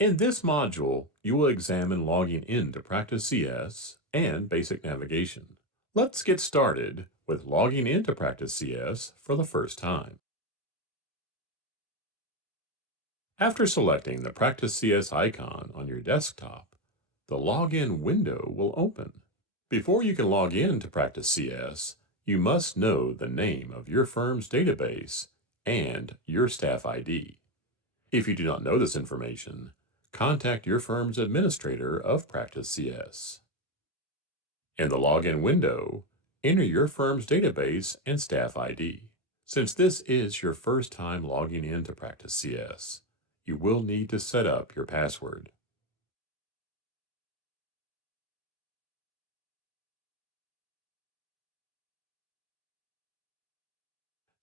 In this module, you will examine logging into Practice CS and basic navigation. Let's get started with logging into Practice CS for the first time. After selecting the Practice CS icon on your desktop, the Login window will open. Before you can log in to Practice CS, you must know the name of your firm's database and your staff ID. If you do not know this information, contact your firm's administrator of Practice CS. In the Login window, enter your firm's database and staff ID. Since this is your first time logging in to Practice CS, you will need to set up your password.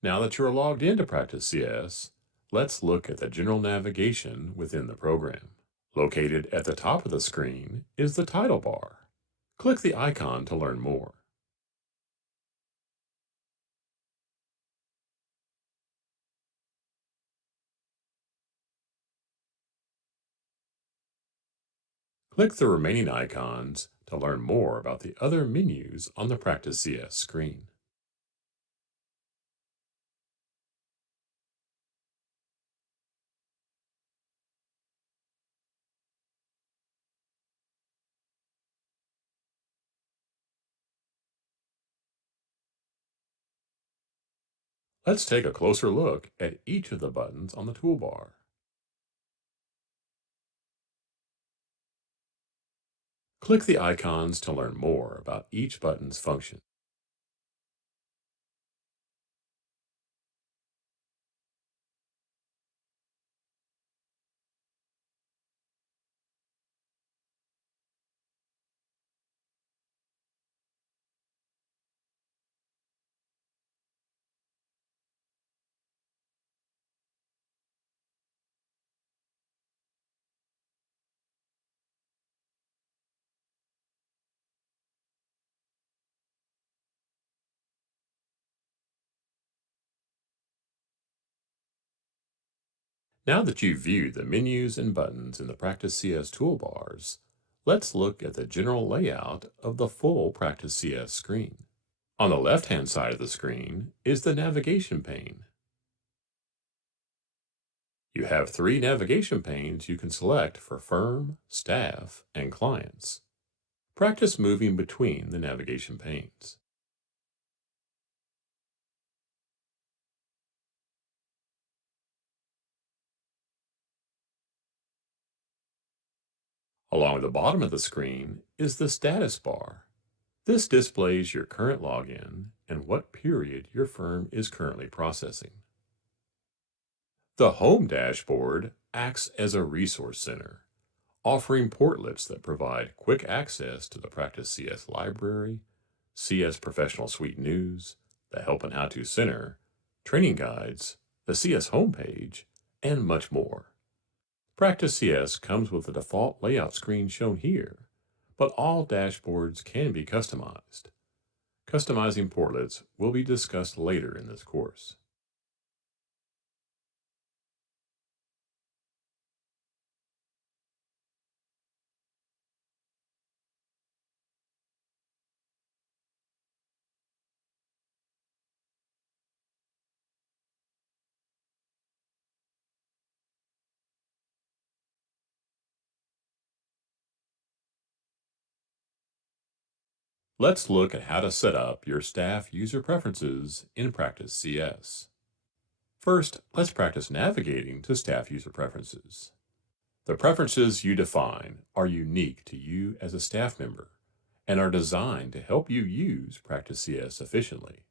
Now that you are logged into Practice CS, let's look at the general navigation within the program. Located at the top of the screen is the title bar. Click the icon to learn more. Click the remaining icons to learn more about the other menus on the Practice CS screen. Let's take a closer look at each of the buttons on the toolbar. Click the icons to learn more about each button's function. Now that you've viewed the menus and buttons in the Practice CS toolbars, let's look at the general layout of the full Practice CS screen. On the left-hand side of the screen is the navigation pane. You have three navigation panes you can select for firm, staff, and clients. Practice moving between the navigation panes. Along the bottom of the screen is the status bar. This displays your current login and what period your firm is currently processing. The Home dashboard acts as a resource center, offering portlets that provide quick access to the Practice CS library, CS Professional Suite news, the Help and How-To Center, training guides, the CS homepage, and much more. Practice CS comes with the default layout screen shown here, but all dashboards can be customized. Customizing portlets will be discussed later in this course. Let's look at how to set up your staff user preferences in Practice CS. First, let's practice navigating to staff user preferences. The preferences you define are unique to you as a staff member and are designed to help you use Practice CS efficiently.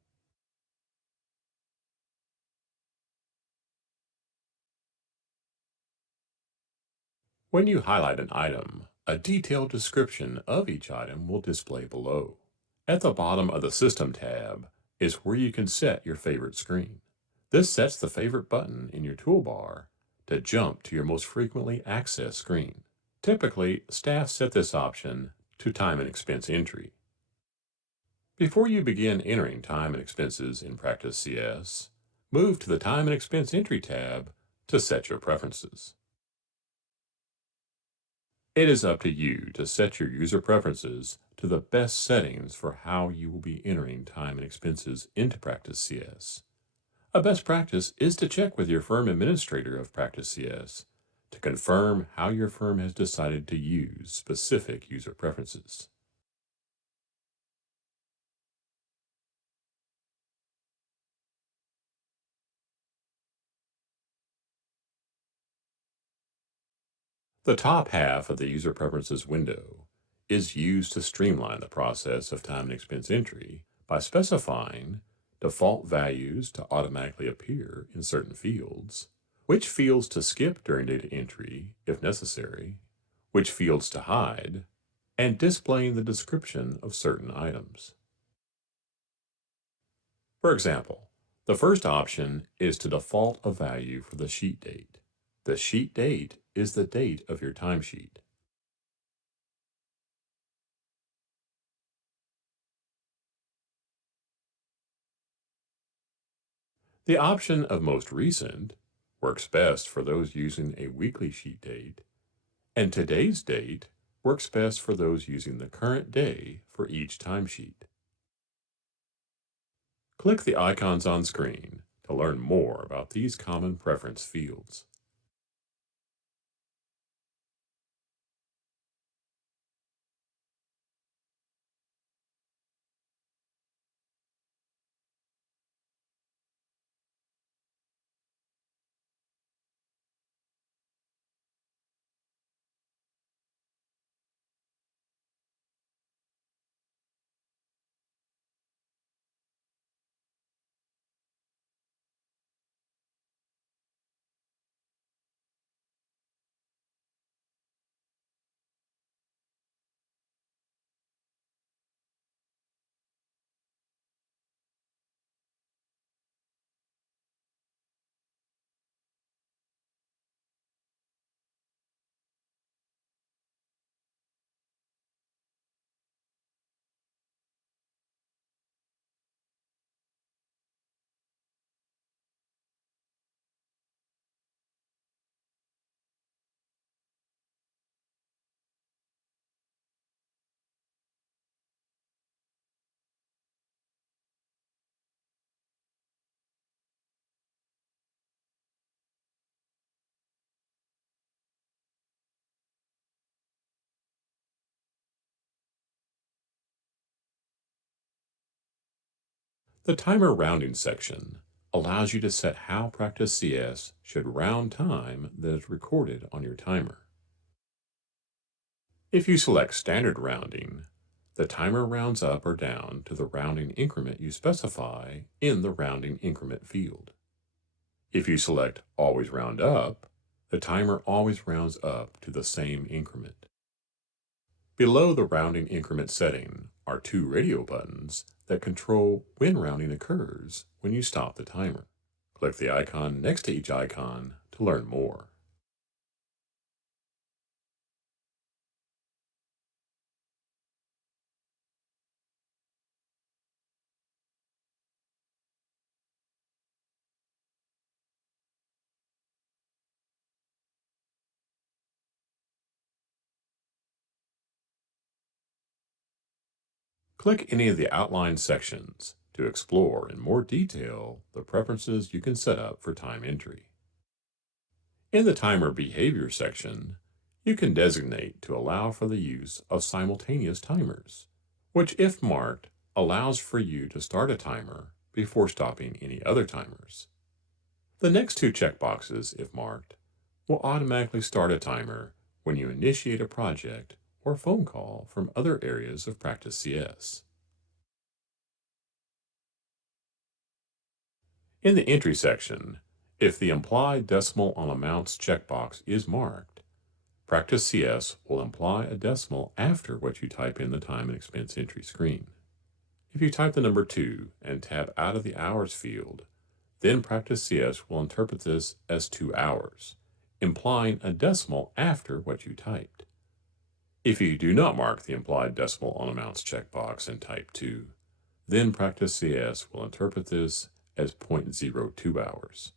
When you highlight an item, a detailed description of each item will display below. At the bottom of the System tab is where you can set your favorite screen. This sets the favorite button in your toolbar to jump to your most frequently accessed screen. Typically, staff set this option to time and expense entry. Before you begin entering time and expenses in Practice CS, move to the Time and Expense Entry tab to set your preferences. It is up to you to set your user preferences to the best settings for how you will be entering time and expenses into Practice CS. A best practice is to check with your firm administrator of Practice CS to confirm how your firm has decided to use specific user preferences. The top half of the user preferences window is used to streamline the process of time and expense entry by specifying default values to automatically appear in certain fields, which fields to skip during data entry if necessary, which fields to hide, and displaying the description of certain items. For example, the first option is to default a value for the sheet date. The sheet date is the date of your timesheet. The option of most recent works best for those using a weekly sheet date, and today's date works best for those using the current day for each timesheet. Click the icons on screen to learn more about these common preference fields. The timer rounding section allows you to set how Practice CS should round time that is recorded on your timer. If you select standard rounding, the timer rounds up or down to the rounding increment you specify in the rounding increment field. If you select always round up, the timer always rounds up to the same increment. Below the rounding increment setting are two radio buttons that control when rounding occurs when you stop the timer. Click the icon next to each icon to learn more. Click any of the outlined sections to explore in more detail the preferences you can set up for time entry. In the Timer Behavior section, you can designate to allow for the use of simultaneous timers, which, if marked, allows for you to start a timer before stopping any other timers. The next two checkboxes, if marked, will automatically start a timer when you initiate a project or phone call from other areas of Practice CS. In the Entry section, if the Imply Decimal on Amounts checkbox is marked, Practice CS will imply a decimal after what you type in the time and expense entry screen. If you type the number 2 and tab out of the hours field, then Practice CS will interpret this as 2 hours, implying a decimal after what you typed. If you do not mark the Implied Decimal on Amounts checkbox and type 2, then Practice CS will interpret this as 0.02 hours.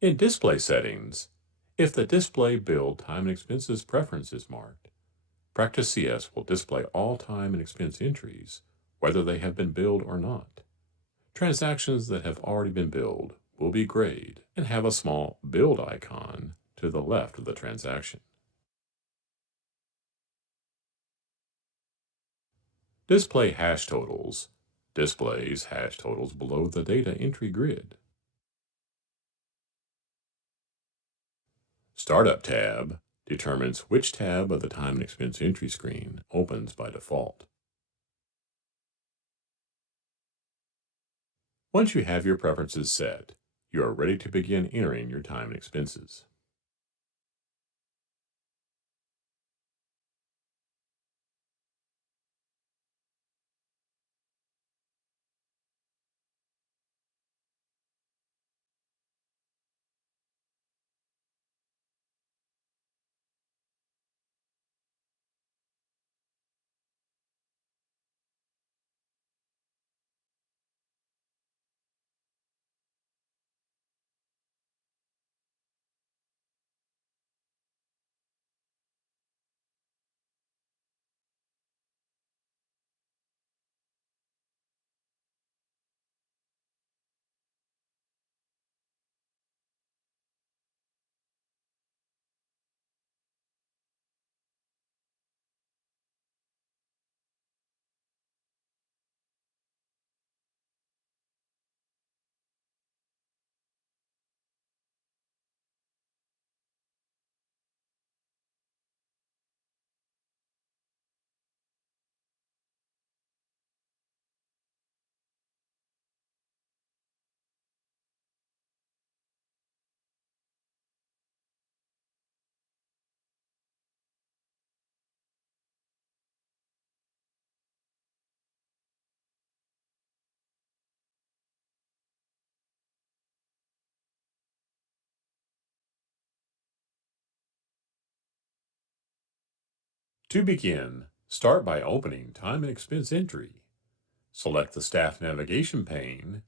In display settings, if the Display Bill Time and Expenses preference is marked, Practice CS will display all time and expense entries, whether they have been billed or not. Transactions that have already been billed will be grayed and have a small billed icon to the left of the transaction. Display hash totals displays hash totals below the data entry grid. Startup tab determines which tab of the time and expense entry screen opens by default. Once you have your preferences set, you are ready to begin entering your time and expenses. To begin, start by opening Time and Expense Entry. Select the Staff Navigation pane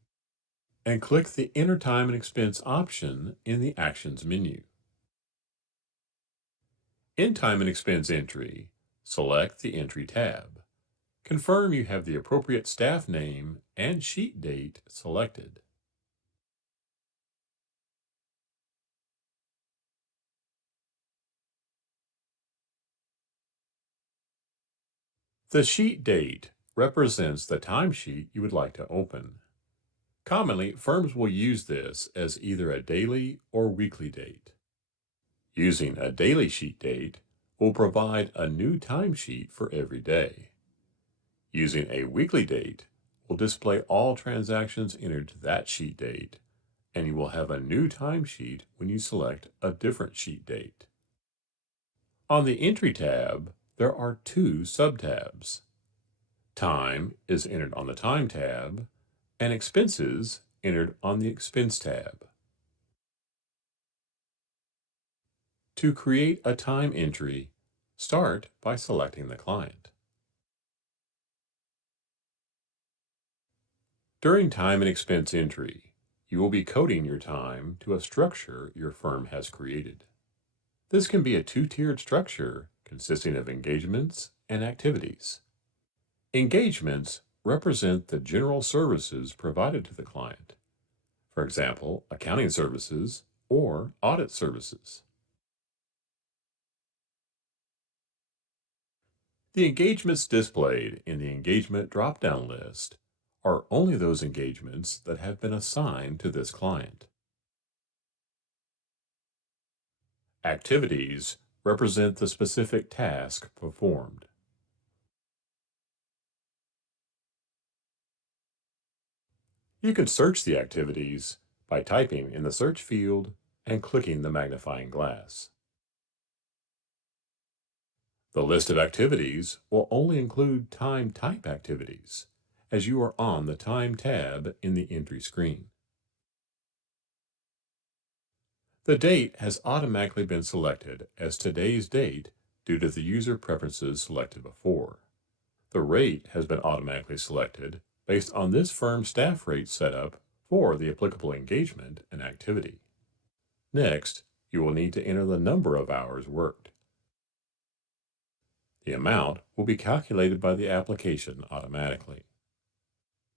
and click the Enter Time and Expense option in the Actions menu. In Time and Expense Entry, select the Entry tab. Confirm you have the appropriate staff name and sheet date selected. The sheet date represents the timesheet you would like to open. Commonly, firms will use this as either a daily or weekly date. Using a daily sheet date will provide a new timesheet for every day. Using a weekly date will display all transactions entered to that sheet date, and you will have a new timesheet when you select a different sheet date. On the Entry tab, there are two subtabs. Time is entered on the Time tab, and Expenses entered on the Expense tab. To create a time entry, start by selecting the client. During time and expense entry, you will be coding your time to a structure your firm has created. This can be a two-tiered structure consisting of engagements and activities. Engagements represent the general services provided to the client. For example, accounting services or audit services. The engagements displayed in the engagement drop-down list are only those engagements that have been assigned to this client. Activities represent the specific task performed. You can search the activities by typing in the search field and clicking the magnifying glass. The list of activities will only include time type activities, as you are on the Time tab in the entry screen. The date has automatically been selected as today's date due to the user preferences selected before. The rate has been automatically selected based on this firm's staff rate setup for the applicable engagement and activity. Next, you will need to enter the number of hours worked. The amount will be calculated by the application automatically.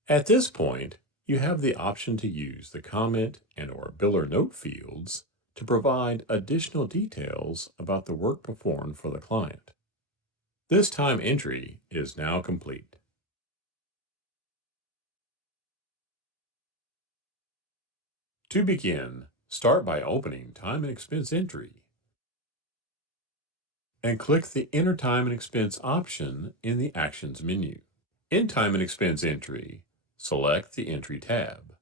At this point, you have the option to use the comment and/or biller note fields to provide additional details about the work performed for the client. This time entry is now complete. To begin, start by opening Time and Expense Entry and click the Enter Time and Expense option in the Actions menu. In Time and Expense Entry, select the Entry tab.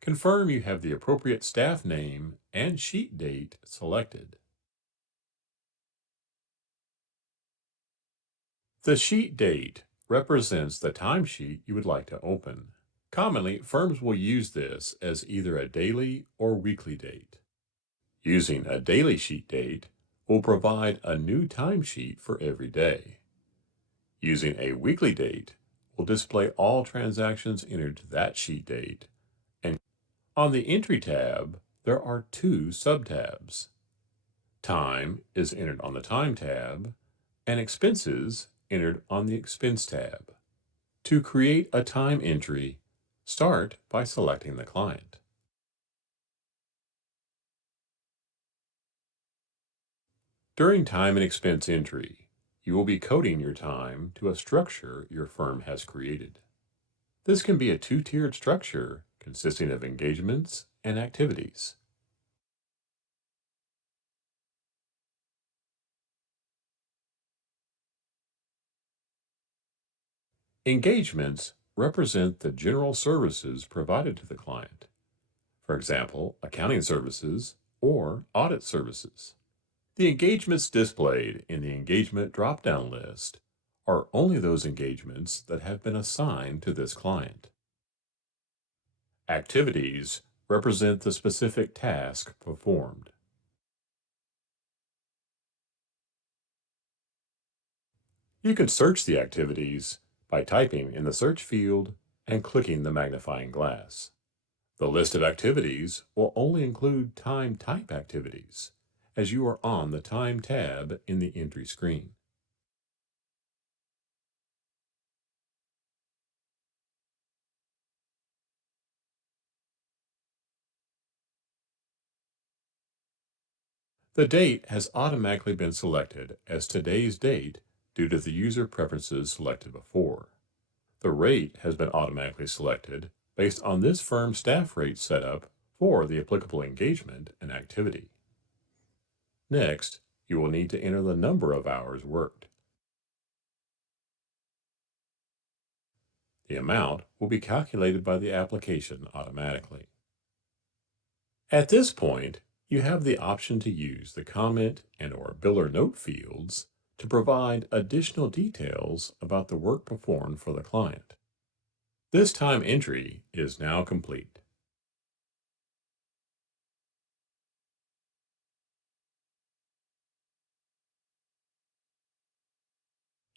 Confirm you have the appropriate staff name and sheet date selected. The sheet date represents the timesheet you would like to open. Commonly, firms will use this as either a daily or weekly date. Using a daily sheet date will provide a new timesheet for every day. Using a weekly date will display all transactions entered to that sheet date. And on the Entry tab, there are two subtabs. Time is entered on the Time tab, and Expenses entered on the Expense tab. To create a time entry, start by selecting the client. During time and expense entry, you will be coding your time to a structure your firm has created. This can be a two-tiered structure consisting of engagements and activities. Engagements represent the general services provided to the client. For example, accounting services or audit services. The engagements displayed in the engagement drop-down list are only those engagements that have been assigned to this client. Activities represent the specific task performed. You can search the activities by typing in the search field and clicking the magnifying glass. The list of activities will only include time type activities, as you are on the Time tab in the entry screen. The date has automatically been selected as today's date due to the user preferences selected before. The rate has been automatically selected based on this firm's staff rate setup for the applicable engagement and activity. Next, you will need to enter the number of hours worked. The amount will be calculated by the application automatically. At this point, you have the option to use the comment and/or biller note fields to provide additional details about the work performed for the client. This time entry is now complete.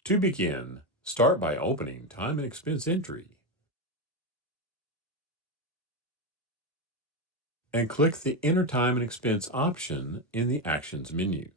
To begin, start by opening Time and Expense Entry and click the Enter Time and Expense option in the Actions menu.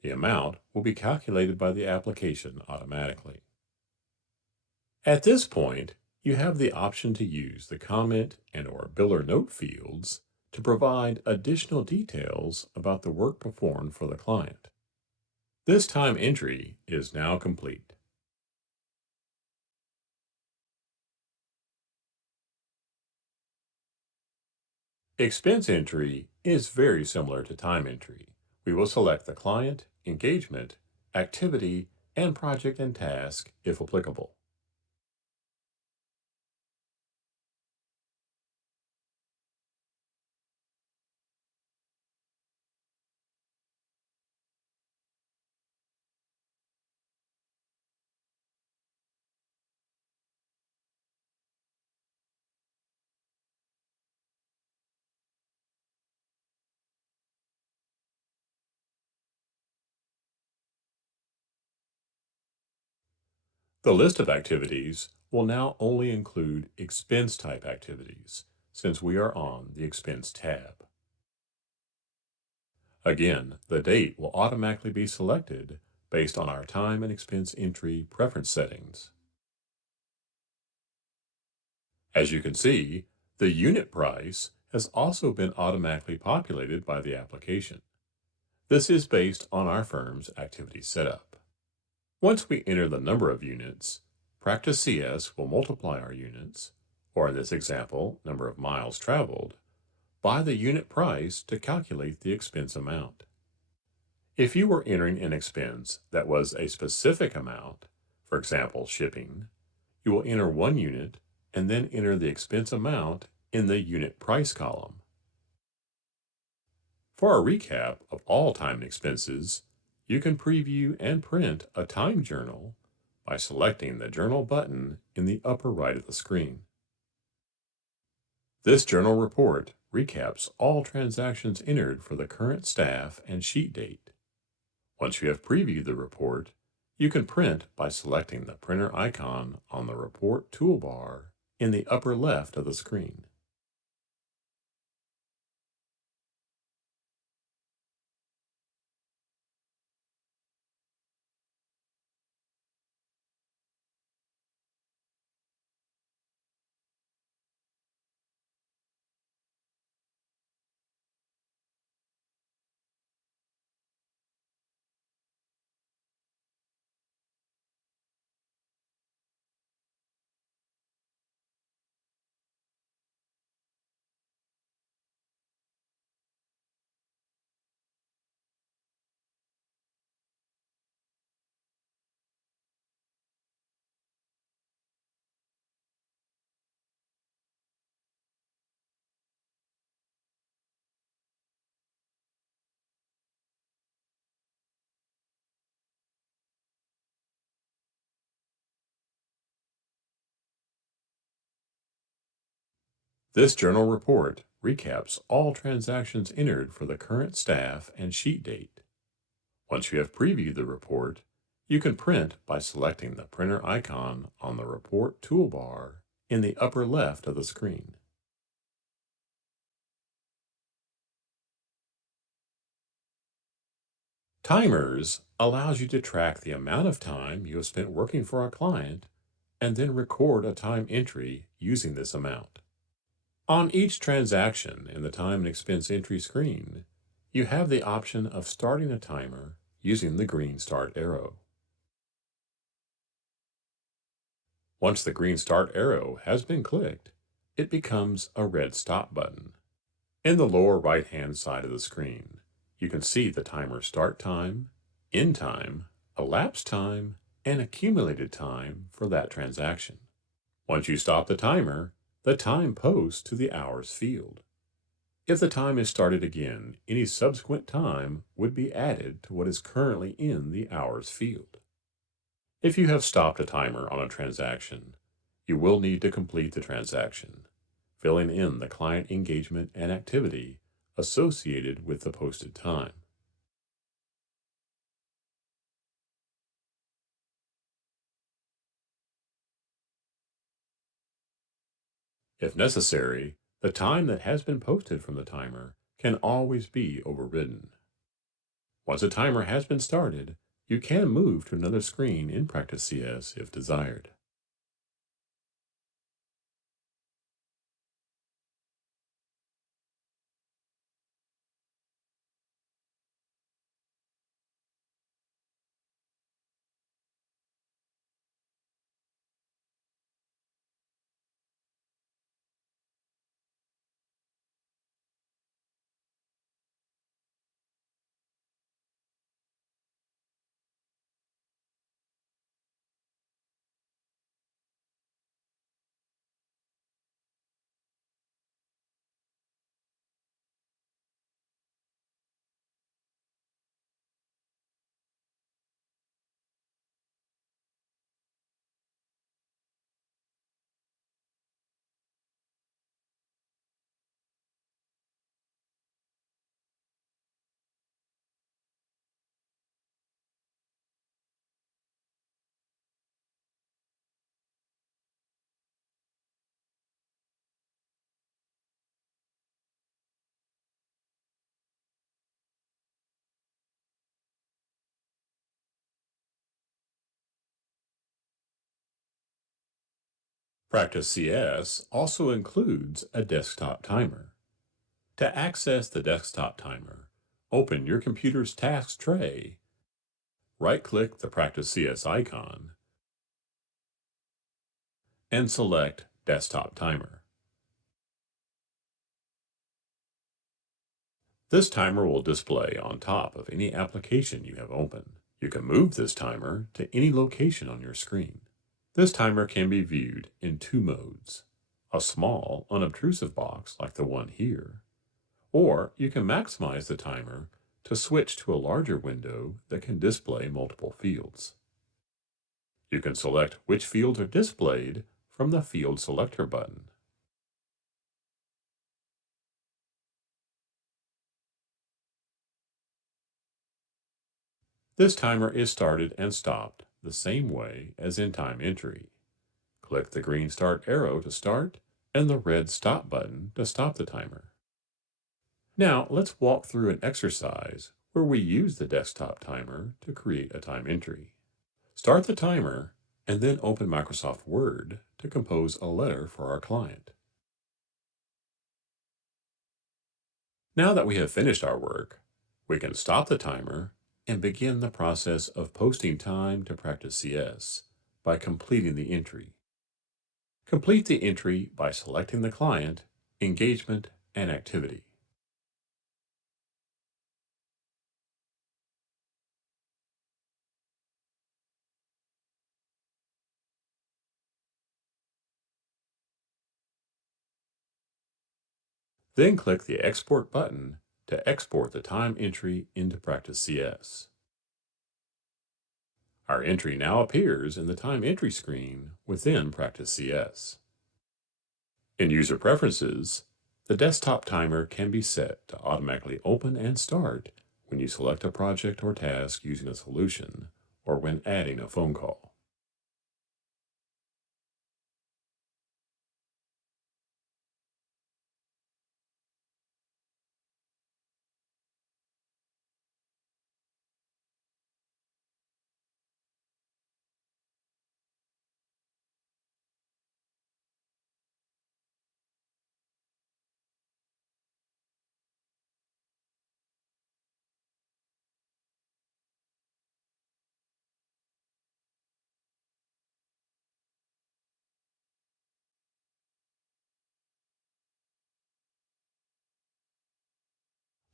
The amount will be calculated by the application automatically. At this point, you have the option to use the comment and/or biller note fields to provide additional details about the work performed for the client. This time entry is now complete. Expense entry is very similar to time entry. We will select the client, engagement, activity, and project and task if applicable. The list of activities will now only include expense type activities, since we are on the Expense tab. Again, the date will automatically be selected based on our time and expense entry preference settings. As you can see, the unit price has also been automatically populated by the application. This is based on our firm's activity setup. Once we enter the number of units, Practice CS will multiply our units, or in this example, number of miles traveled, by the unit price to calculate the expense amount. If you were entering an expense that was a specific amount, for example, shipping, you will enter 1 unit and then enter the expense amount in the unit price column. For a recap of all time and expenses, you can preview and print a time journal by selecting the Journal button in the upper right of the screen. This journal report recaps all transactions entered for the current staff and sheet date. Once you have previewed the report, you can print by selecting the printer icon on the Report toolbar in the upper left of the screen. This journal report recaps all transactions entered for the current staff and sheet date. Once you have previewed the report, you can print by selecting the printer icon on the Report toolbar in the upper left of the screen. Timers allows you to track the amount of time you have spent working for a client and then record a time entry using this amount. On each transaction in the time and expense entry screen, you have the option of starting a timer using the green start arrow. Once the green start arrow has been clicked, it becomes a red stop button. In the lower right-hand side of the screen, you can see the timer start time, end time, elapsed time, and accumulated time for that transaction. Once you stop the time posts to the hours field. If the time is started again, any subsequent time would be added to what is currently in the hours field. If you have stopped a timer on a transaction, you will need to complete the transaction, filling in the client engagement and activity associated with the posted time. If necessary, the time that has been posted from the timer can always be overridden. Once a timer has been started, you can move to another screen in Practice CS if desired. Practice CS also includes a desktop timer. To access the desktop timer, open your computer's tasks tray, right-click the Practice CS icon, and select Desktop Timer. This timer will display on top of any application you have open. You can move this timer to any location on your screen. This timer can be viewed in two modes: a small, unobtrusive box like the one here, or you can maximize the timer to switch to a larger window that can display multiple fields. You can select which fields are displayed from the Field Selector button. This timer is started and stopped the same way as in time entry. Click the green start arrow to start and the red stop button to stop the timer. Now let's walk through an exercise where we use the desktop timer to create a time entry. Start the timer and then open Microsoft Word to compose a letter for our client. Now that we have finished our work, we can stop the timer and begin the process of posting time to Practice CS by completing the entry. Complete the entry by selecting the client, engagement, and activity. Then click the Export button to export the time entry into Practice CS. Our entry now appears in the time entry screen within Practice CS. In User Preferences, the desktop timer can be set to automatically open and start when you select a project or task using a solution or when adding a phone call.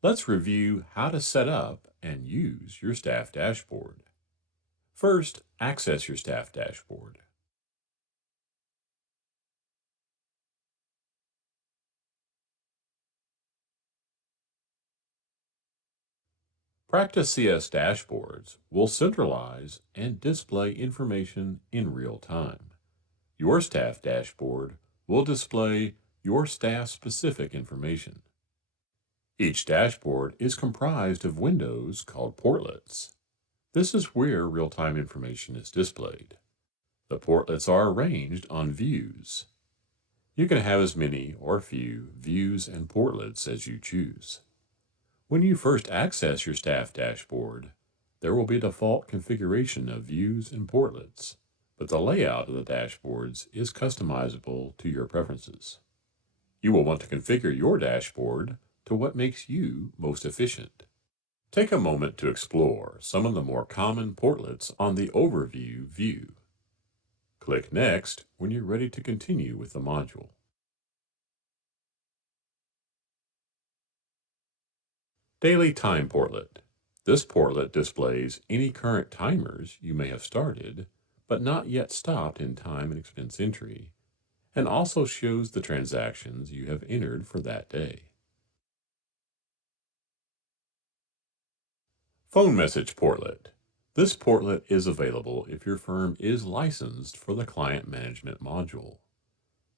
Let's review how to set up and use your staff dashboard. First, access your staff dashboard. Practice CS dashboards will centralize and display information in real time. Your staff dashboard will display your staff-specific information. Each dashboard is comprised of windows called portlets. This is where real-time information is displayed. The portlets are arranged on views. You can have as many or few views and portlets as you choose. When you first access your staff dashboard, there will be a default configuration of views and portlets, but the layout of the dashboards is customizable to your preferences. You will want to configure your dashboard to what makes you most efficient. Take a moment to explore some of the more common portlets on the Overview view. Click Next when you're ready to continue with the module. Daily Time Portlet. This portlet displays any current timers you may have started, but not yet stopped in time and expense entry, and also shows the transactions you have entered for that day. Phone Message Portlet. This portlet is available if your firm is licensed for the Client Management module.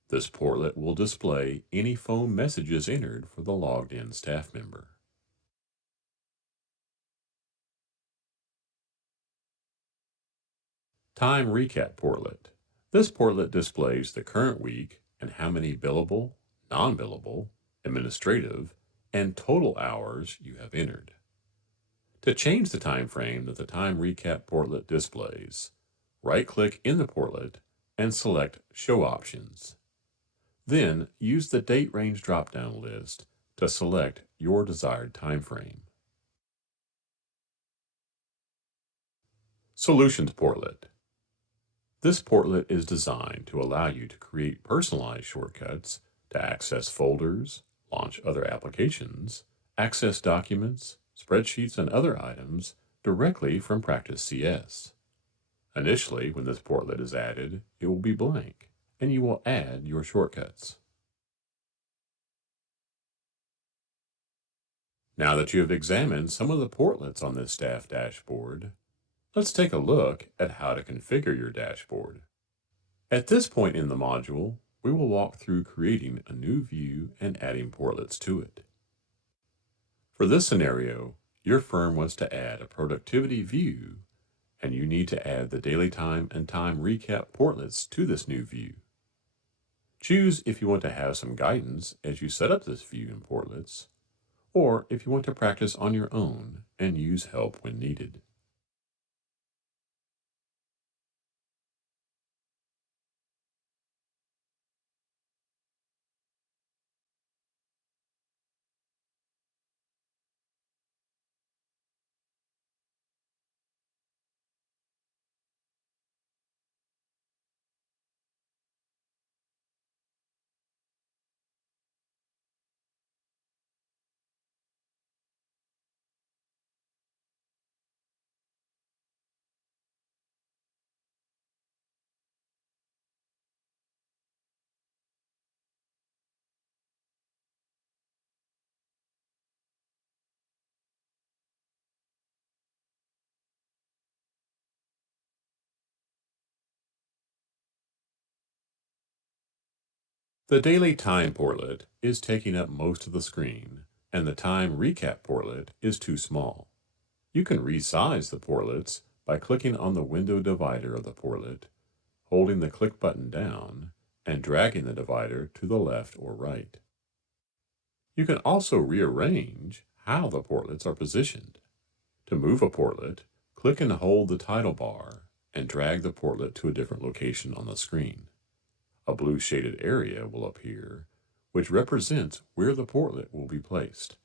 This portlet will display any phone messages entered for the logged-in staff member. Time Recap Portlet. This portlet displays the current week and how many billable, non-billable, administrative, and total hours you have entered. To change the time frame that the Time Recap Portlet displays, right-click in the portlet and select Show Options. Then use the Date Range drop-down list to select your desired time frame. Solutions Portlet. This portlet is designed to allow you to create personalized shortcuts to access folders, launch other applications, access documents, spreadsheets, and other items directly from Practice CS. Initially, when this portlet is added, it will be blank, and you will add your shortcuts. Now that you have examined some of the portlets on this staff dashboard, let's take a look at how to configure your dashboard. At this point in the module, we will walk through creating a new view and adding portlets to it. For this scenario, your firm wants to add a productivity view, and you need to add the daily time and time recap portlets to this new view. Choose if you want to have some guidance as you set up this view in portlets, or if you want to practice on your own and use help when needed. The daily time portlet is taking up most of the screen, and the time recap portlet is too small. You can resize the portlets by clicking on the window divider of the portlet, holding the click button down, and dragging the divider to the left or right. You can also rearrange how the portlets are positioned. To move a portlet, click and hold the title bar and drag the portlet to a different location on the screen. A blue shaded area will appear, which represents where the portlet will be placed.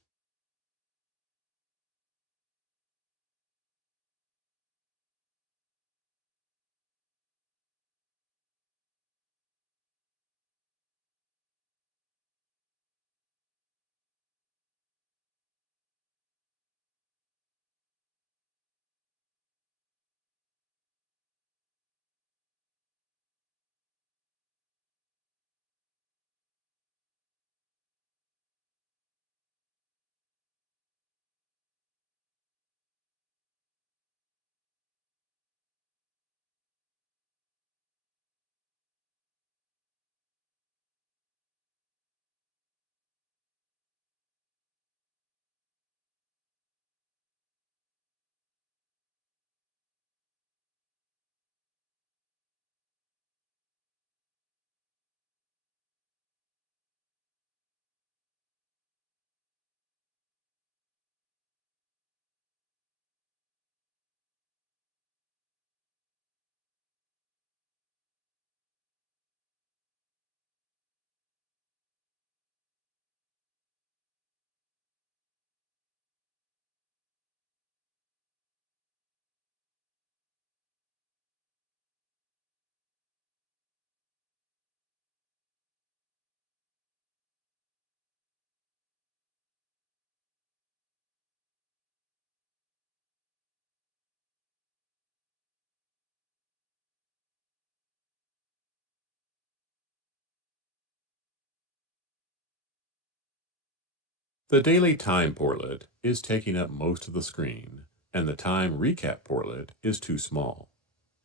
The daily time portlet is taking up most of the screen, and the time recap portlet is too small.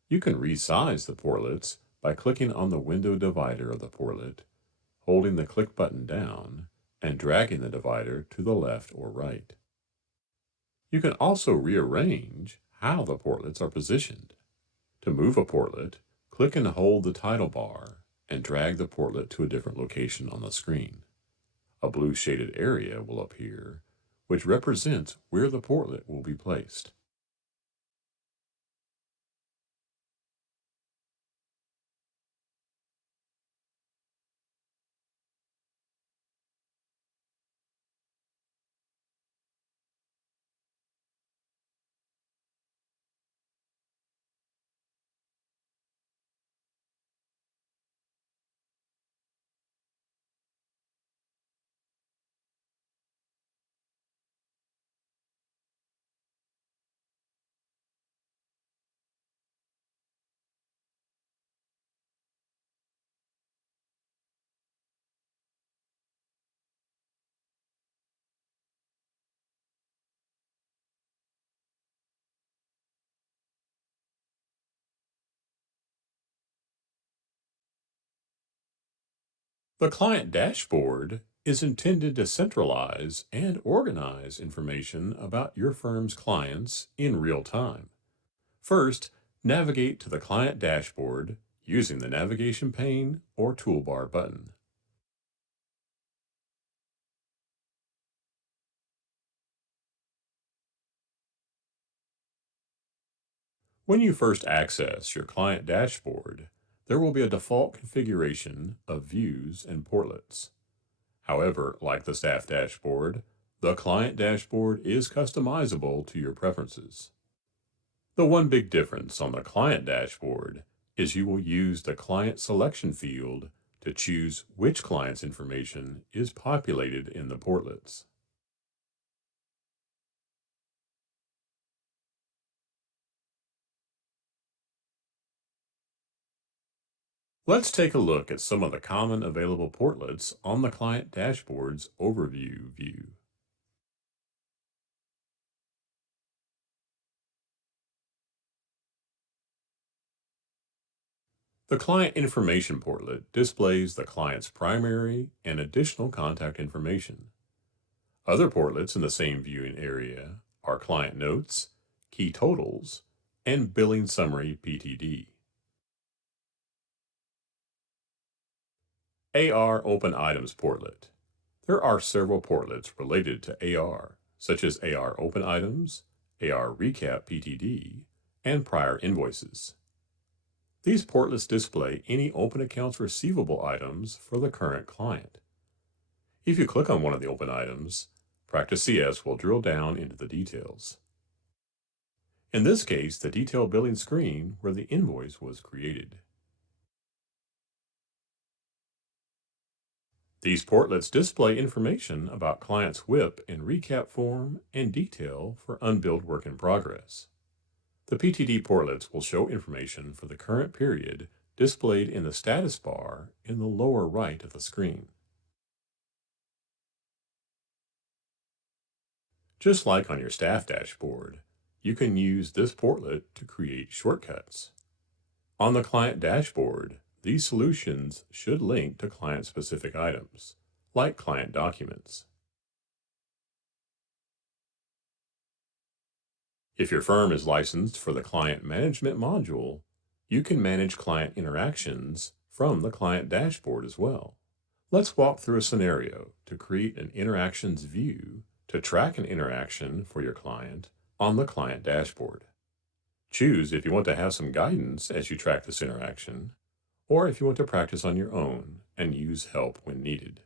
You can resize the portlets by clicking on the window divider of the portlet, holding the click button down, and dragging the divider to the left or right. You can also rearrange how the portlets are positioned. To move a portlet, click and hold the title bar and drag the portlet to a different location on the screen. A blue shaded area will appear, which represents where the portlet will be placed. The client dashboard is intended to centralize and organize information about your firm's clients in real time. First, navigate to the client dashboard using the navigation pane or toolbar button. When you first access your client dashboard, there will be a default configuration of views and portlets. However, like the staff dashboard, the client dashboard is customizable to your preferences. The one big difference on the client dashboard is you will use the client selection field to choose which client's information is populated in the portlets. Let's take a look at some of the common available portlets on the client dashboard's overview view. The client information portlet displays the client's primary and additional contact information. Other portlets in the same viewing area are client notes, key totals, and billing summary PTD. AR Open Items portlet. There are several portlets related to AR, such as AR Open Items, AR Recap PTD, and Prior Invoices. These portlets display any open accounts receivable items for the current client. If you click on one of the open items, Practice CS will drill down into the details. In this case, the detail billing screen where the invoice was created. These portlets display information about clients' WIP in recap form and detail for unbilled work in progress. The PTD portlets will show information for the current period displayed in the status bar in the lower right of the screen. Just like on your staff dashboard, you can use this portlet to create shortcuts. On the client dashboard, these solutions should link to client-specific items, like client documents. If your firm is licensed for the Client Management module, you can manage client interactions from the client dashboard as well. Let's walk through a scenario to create an interactions view to track an interaction for your client on the client dashboard. Choose if you want to have some guidance as you track this interaction, or if you want to practice on your own and use help when needed.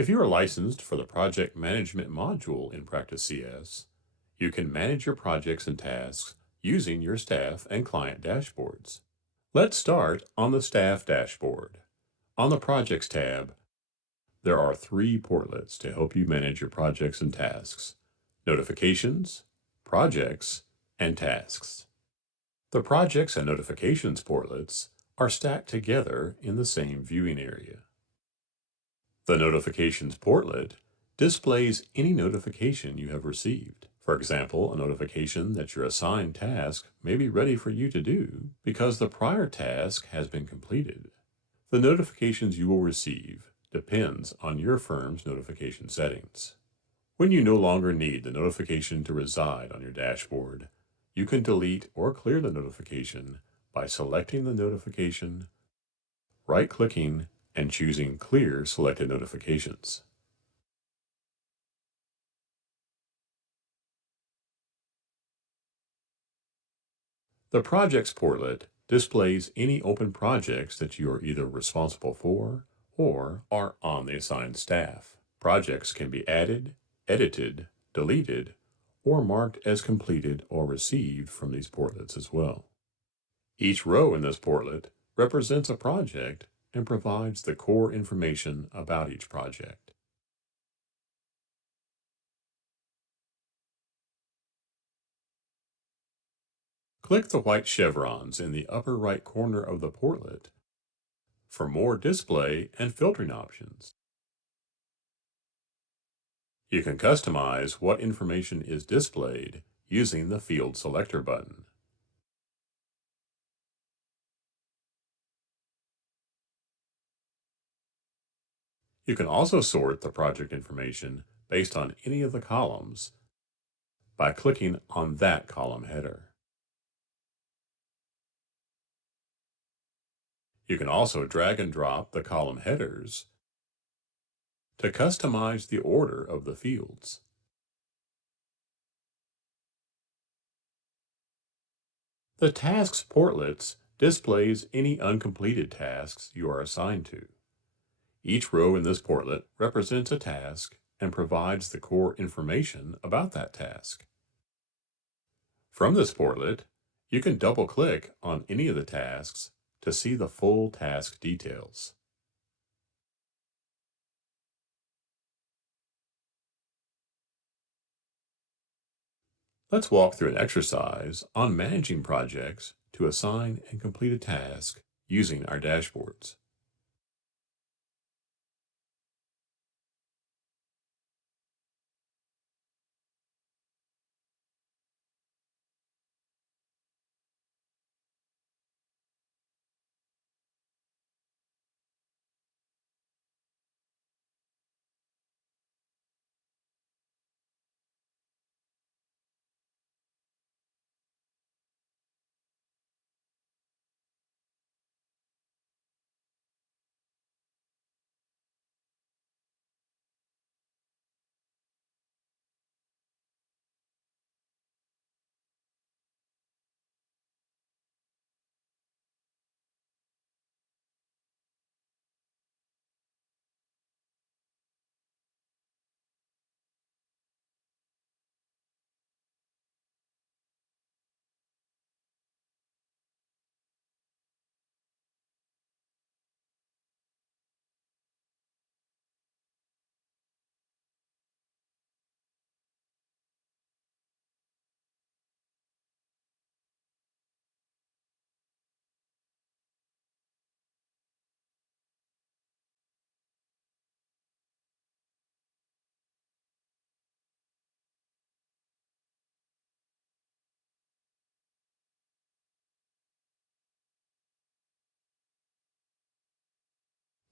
If you are licensed for the Project Management module in Practice CS, you can manage your projects and tasks using your staff and client dashboards. Let's start on the Staff dashboard. On the Projects tab, there are 3 portlets to help you manage your projects and tasks: Notifications, Projects, and Tasks. The Projects and Notifications portlets are stacked together in the same viewing area. The Notifications portlet displays any notification you have received. For example, a notification that your assigned task may be ready for you to do because the prior task has been completed. The notifications you will receive depends on your firm's notification settings. When you no longer need the notification to reside on your dashboard, you can delete or clear the notification by selecting the notification, right-clicking, and choosing Clear Selected Notifications. The Projects portlet displays any open projects that you are either responsible for or are on the assigned staff. Projects can be added, edited, deleted, or marked as completed or received from these portlets as well. Each row in this portlet represents a project and provides the core information about each project. Click the white chevrons in the upper right corner of the portlet for more display and filtering options. You can customize what information is displayed using the Field Selector button. You can also sort the project information based on any of the columns by clicking on that column header. You can also drag and drop the column headers to customize the order of the fields. The Tasks portlets displays any uncompleted tasks you are assigned to. Each row in this portlet represents a task and provides the core information about that task. From this portlet, you can double-click on any of the tasks to see the full task details. Let's walk through an exercise on managing projects to assign and complete a task using our dashboards.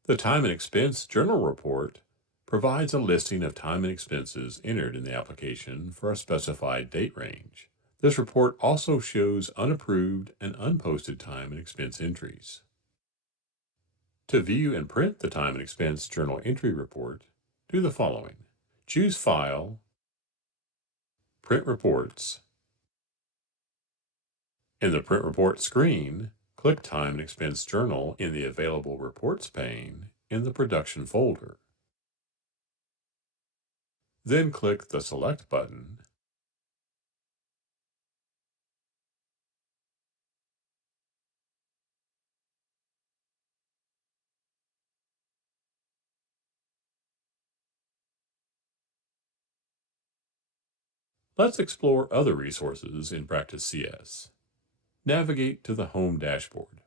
The Time and Expense Journal Report provides a listing of time and expenses entered in the application for a specified date range. This report also shows unapproved and unposted time and expense entries. To view and print the Time and Expense Journal Entry Report, do the following. Choose File, Print Reports. In the Print Report screen, click Time and Expense Journal in the Available Reports pane in the Production folder. Then click the Select button. Let's explore other resources in Practice CS. Navigate to the Home dashboard.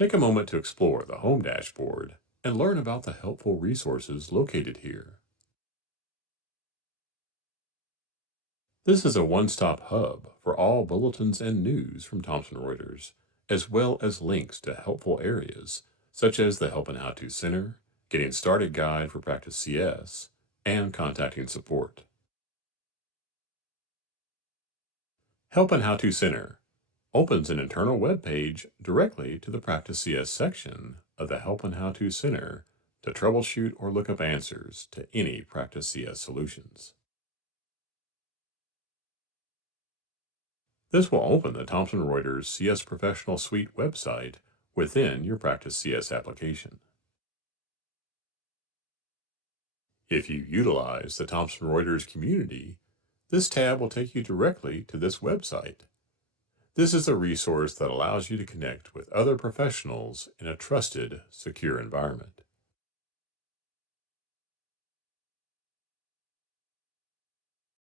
Take a moment to explore the Home dashboard and learn about the helpful resources located here. This is a one-stop hub for all bulletins and news from Thomson Reuters, as well as links to helpful areas such as the Help and How To Center, Getting Started Guide for Practice CS, and contacting support. Help and How To Center opens an internal web page directly to the Practice CS section of the Help and How To Center to troubleshoot or look up answers to any Practice CS solutions. This will open the Thomson Reuters CS Professional Suite website within your Practice CS application. If you utilize the Thomson Reuters community, this tab will take you directly to this website. This is a resource that allows you to connect with other professionals in a trusted, secure environment.